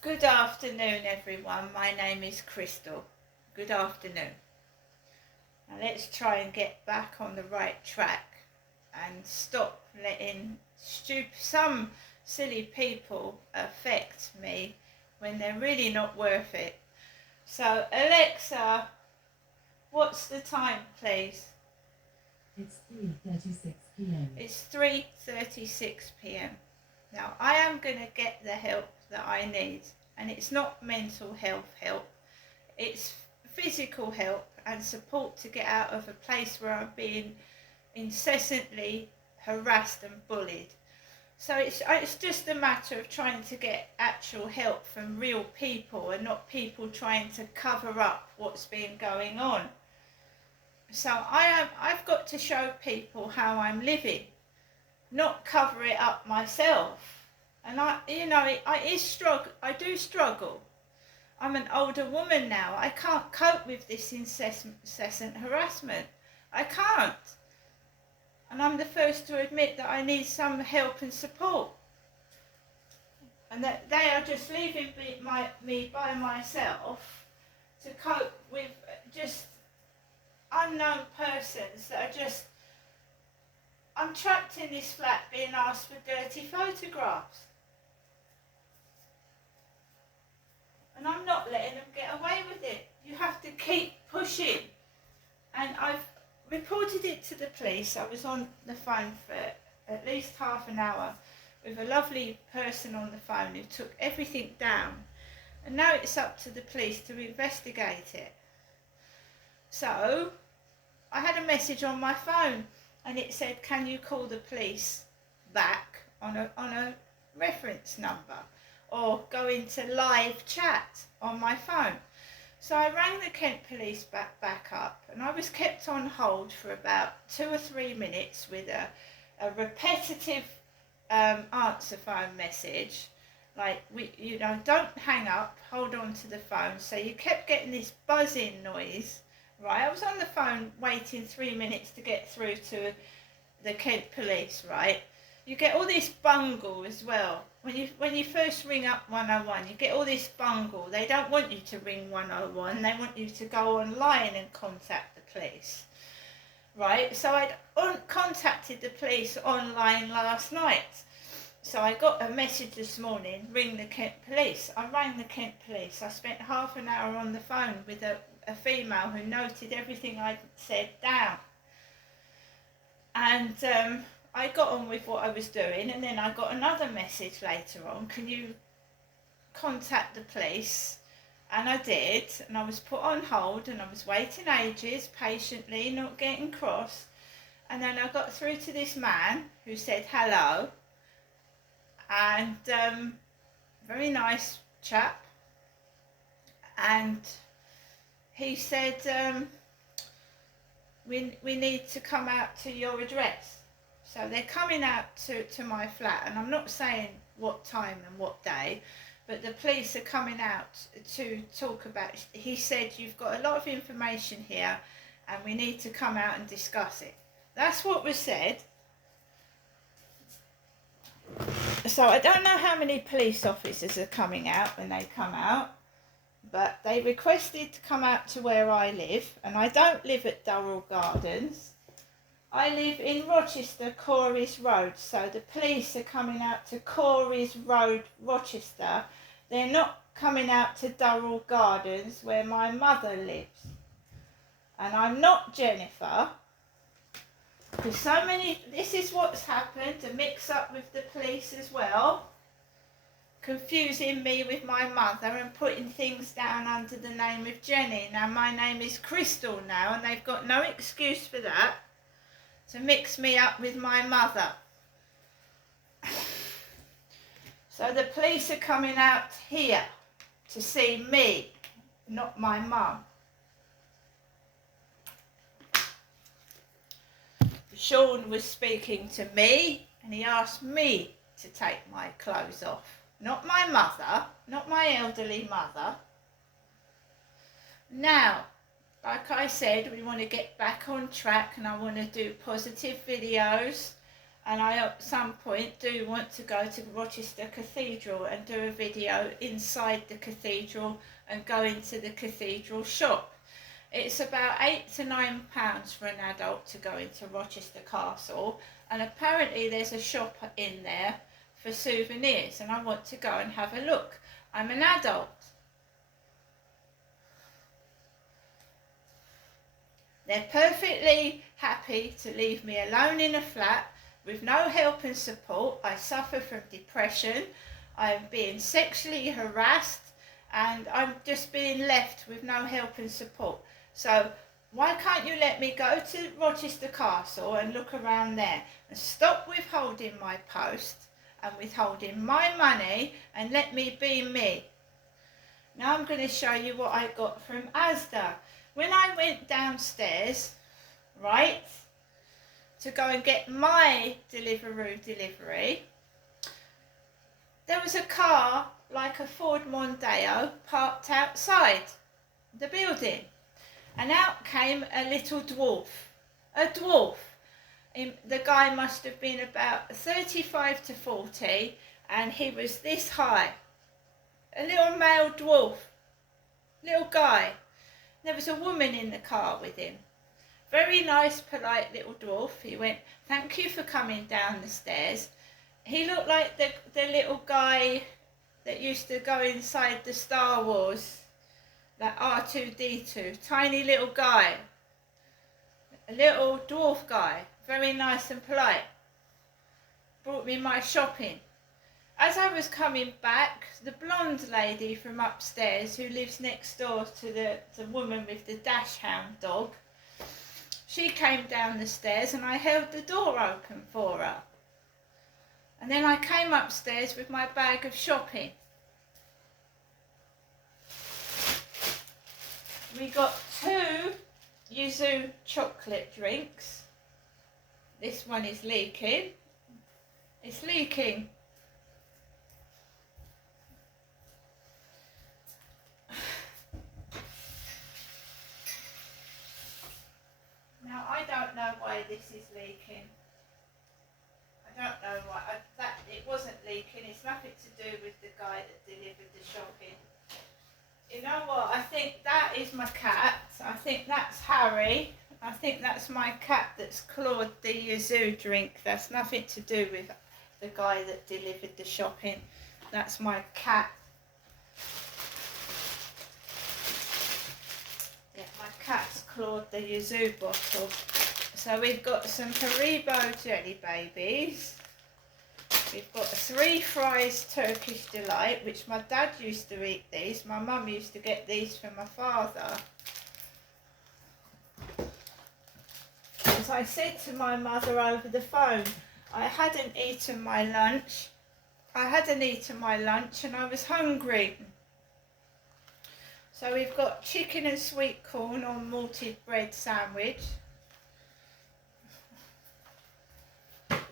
Good afternoon, everyone. My name is Crystal. Good afternoon. Now let's try and get back on the right track and stop letting some silly people affect me when they're really not worth it. So, Alexa, what's the time, please? It's 3:36 p.m. It's 3:36 p.m. Now, I am going to get the help that I need, and it's not mental health help, it's physical help and support to get out of a place where I'm being incessantly harassed and bullied. So it's just a matter of trying to get actual help from real people and not people trying to cover up what's been going on. So I've got to show people how I'm living, not cover it up myself. And I do struggle. I'm an older woman now. I can't cope with this incessant harassment. I can't. And I'm the first to admit that I need some help and support. And that they are just leaving me by myself to cope with just unknown persons that are just... I'm trapped in this flat being asked for dirty photographs. And I'm not letting them get away with it. You have to keep pushing. And I've reported it to the police. I was on the phone for at least half an hour with a lovely person on the phone who took everything down. And now it's up to the police to investigate it. So I had a message on my phone and it said, can you call the police back on a reference number, or go into live chat on my phone. So I rang the Kent police back up, and I was kept on hold for about 2 or 3 minutes with a repetitive answer phone message, like, don't hang up, hold on to the phone. So you kept getting this buzzing noise, right? I was on the phone waiting 3 minutes to get through to the Kent police, right? You get all this bungle as well. When you first ring up 101, you get all this bungle. They don't want you to ring 101. They want you to go online and contact the police, right? So I'd contacted the police online last night. So I got a message this morning, ring the Kent police. I rang the Kent police. I spent half an hour on the phone with a female who noted everything I'd said down. And I got on with what I was doing, and then I got another message later on, can you contact the police? And I did, and I was put on hold, and I was waiting ages, patiently, not getting cross. And then I got through to this man who said hello, and very nice chap. And he said, we need to come out to your address. So they're coming out to my flat, and I'm not saying what time and what day, but the police are coming out to talk about... He said, you've got a lot of information here and we need to come out and discuss it. That's what was said. So I don't know how many police officers are coming out when they come out, but they requested to come out to where I live, and I don't live at Durrell Gardens. I live in Rochester, Corries Road, so the police are coming out to Corries Road, Rochester. They're not coming out to Durrell Gardens, where my mother lives. And I'm not Jennifer, because this is what's happened, a mix-up with the police as well, confusing me with my mother and putting things down under the name of Jenny. Now my name is Crystal now, and they've got no excuse for that, to mix me up with my mother. So the police are coming out here to see me, not my mum. Sean was speaking to me, and he asked me to take my clothes off. Not my mother, not my elderly mother. Now, like I said, we want to get back on track, and I want to do positive videos and I at some point do want to go to Rochester Cathedral and do a video inside the cathedral and go into the cathedral shop. It's about £8 to £9 for an adult to go into Rochester Castle, and apparently there's a shop in there for souvenirs, and I want to go and have a look. I'm an adult. They're perfectly happy to leave me alone in a flat with no help and support. I suffer from depression, I'm being sexually harassed, and I'm just being left with no help and support. So why can't you let me go to Rochester Castle and look around there and stop withholding my post and withholding my money and let me be me? Now I'm going to show you what I got from Asda. When I went downstairs, right, to go and get my Deliveroo delivery, there was a car like a Ford Mondeo parked outside the building, and out came a little dwarf. A dwarf. The guy must have been about 35 to 40, and he was this high. A little male dwarf, little guy. There was a woman in the car with him. Very nice, polite little dwarf. He went, "Thank you for coming down the stairs." He looked like the little guy that used to go inside the Star Wars, that R2-D2, tiny little guy. A little dwarf guy, very nice and polite. Brought me my shopping. As I was coming back, the blonde lady from upstairs, who lives next door to the woman with the dachshund dog, she came down the stairs and I held the door open for her. And then I came upstairs with my bag of shopping. We got 2 Yuzu chocolate drinks. This one is leaking. It's leaking. Now, I don't know why this is leaking. I don't know why. It wasn't leaking. It's nothing to do with the guy that delivered the shopping. You know what? I think that is my cat. I think that's Harry. I think that's my cat that's clawed the Yuzu drink. That's nothing to do with the guy that delivered the shopping. That's my cat. Yeah, my cat's clawed the Yuzu bottle. So we've got some Haribo jelly babies. We've got 3 Fry's Turkish Delight, which my dad used to eat these. My mum used to get these from my father. As I said to my mother over the phone, I hadn't eaten my lunch. I hadn't eaten my lunch and I was hungry. So we've got chicken and sweet corn on malted bread sandwich.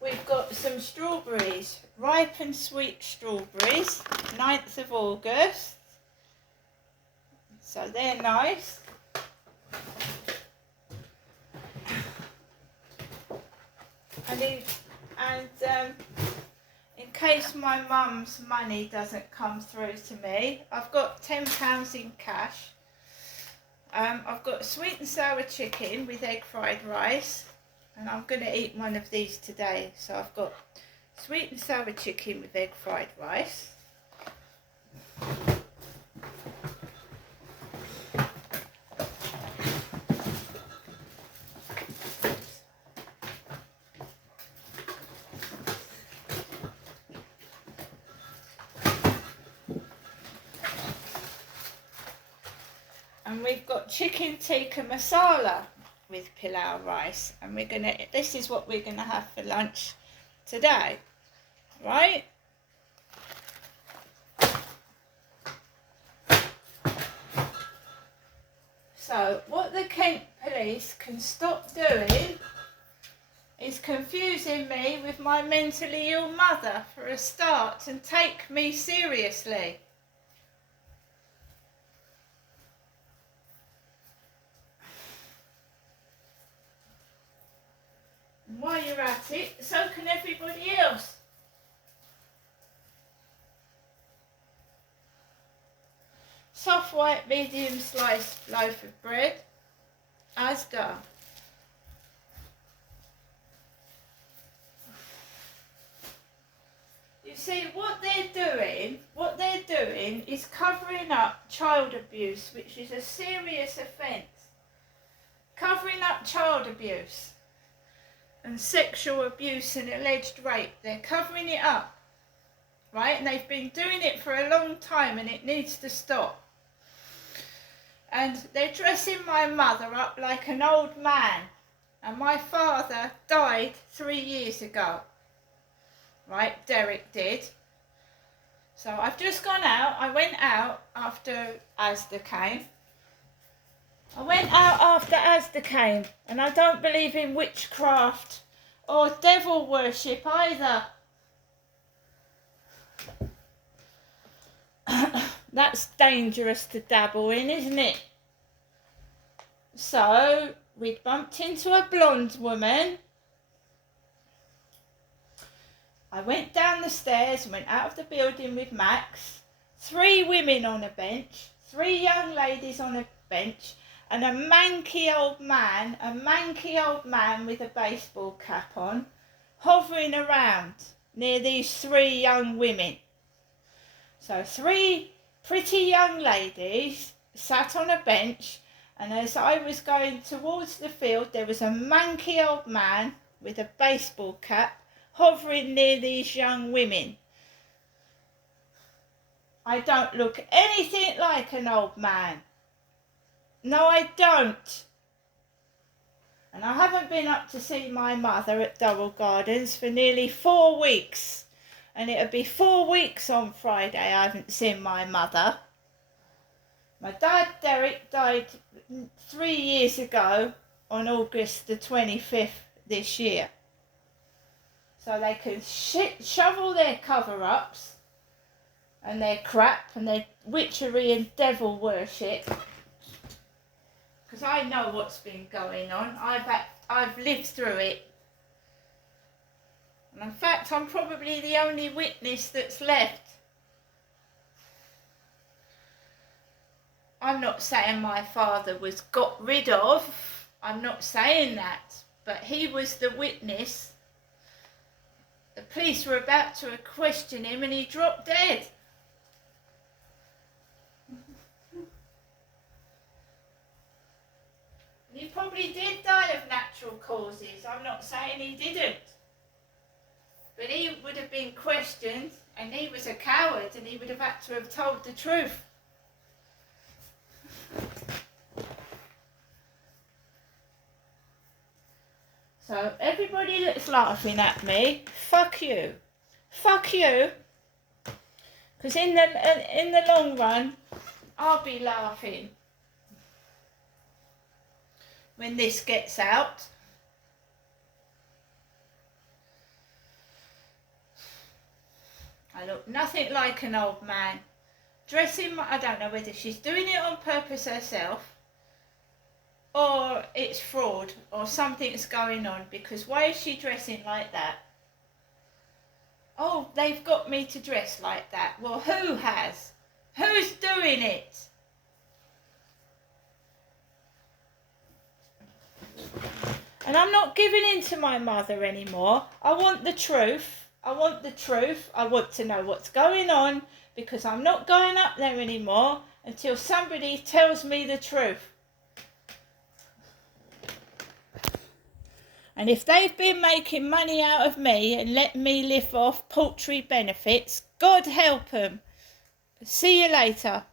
We've got some strawberries, ripe and sweet strawberries, 9th of August. So they're nice. And in case my mum's money doesn't come through to me, I've got £10 in cash. I've got sweet and sour chicken with egg fried rice, and I'm going to eat one of these today. So I've got sweet and sour chicken with egg fried rice. And we've got chicken tikka masala with pilau rice, and this is what we're gonna have for lunch today, right? So what the Kent police can stop doing is confusing me with my mentally ill mother for a start, and take me seriously. And while you're at it, so can everybody else. Soft white medium sliced loaf of bread, Asda. You see, what they're doing is covering up child abuse, which is a serious offence. Covering up child abuse and sexual abuse and alleged rape. They're covering it up, right? And they've been doing it for a long time, and it needs to stop. And they're dressing my mother up like an old man. And my father died 3 years ago. Right, Derek did. So I've just gone out. I went out after Asda came. And I don't believe in witchcraft or devil worship either. That's dangerous to dabble in, isn't it? So we bumped into a blonde woman. I went down the stairs and went out of the building with Max. 3 women on a bench, 3 young ladies on a bench, and a manky old man with a baseball cap on, hovering around near these 3 young women. So 3 pretty young ladies sat on a bench, and as I was going towards the field, there was a manky old man with a baseball cap hovering near these young women. I don't look anything like an old man. No, I don't. And I haven't been up to see my mother at Durrell Gardens for nearly 4 weeks. And it'll be 4 weeks on Friday I haven't seen my mother. My dad, Derek, died 3 years ago on August the 25th this year. So they can shovel their cover-ups and their crap and their witchery and devil worship. Because I know what's been going on. I've lived through it. And in fact, I'm probably the only witness that's left. I'm not saying my father was got rid of. I'm not saying that. But he was the witness. The police were about to question him and he dropped dead. He probably did die of natural causes. I'm not saying he didn't. But he would have been questioned, and he was a coward, and he would have had to have told the truth. So everybody that's laughing at me, fuck you. Fuck you. Because in the long run, I'll be laughing when this gets out. I look nothing like an old man. Dressing, I don't know whether she's doing it on purpose herself or it's fraud or something's going on, because why is she dressing like that? Oh, they've got me to dress like that. Well, who has? Who's doing it? And I'm not giving in to my mother anymore. I want the truth. I want the truth. I want to know what's going on, because I'm not going up there anymore until somebody tells me the truth. And if they've been making money out of me and let me live off paltry benefits, God help them. See you later.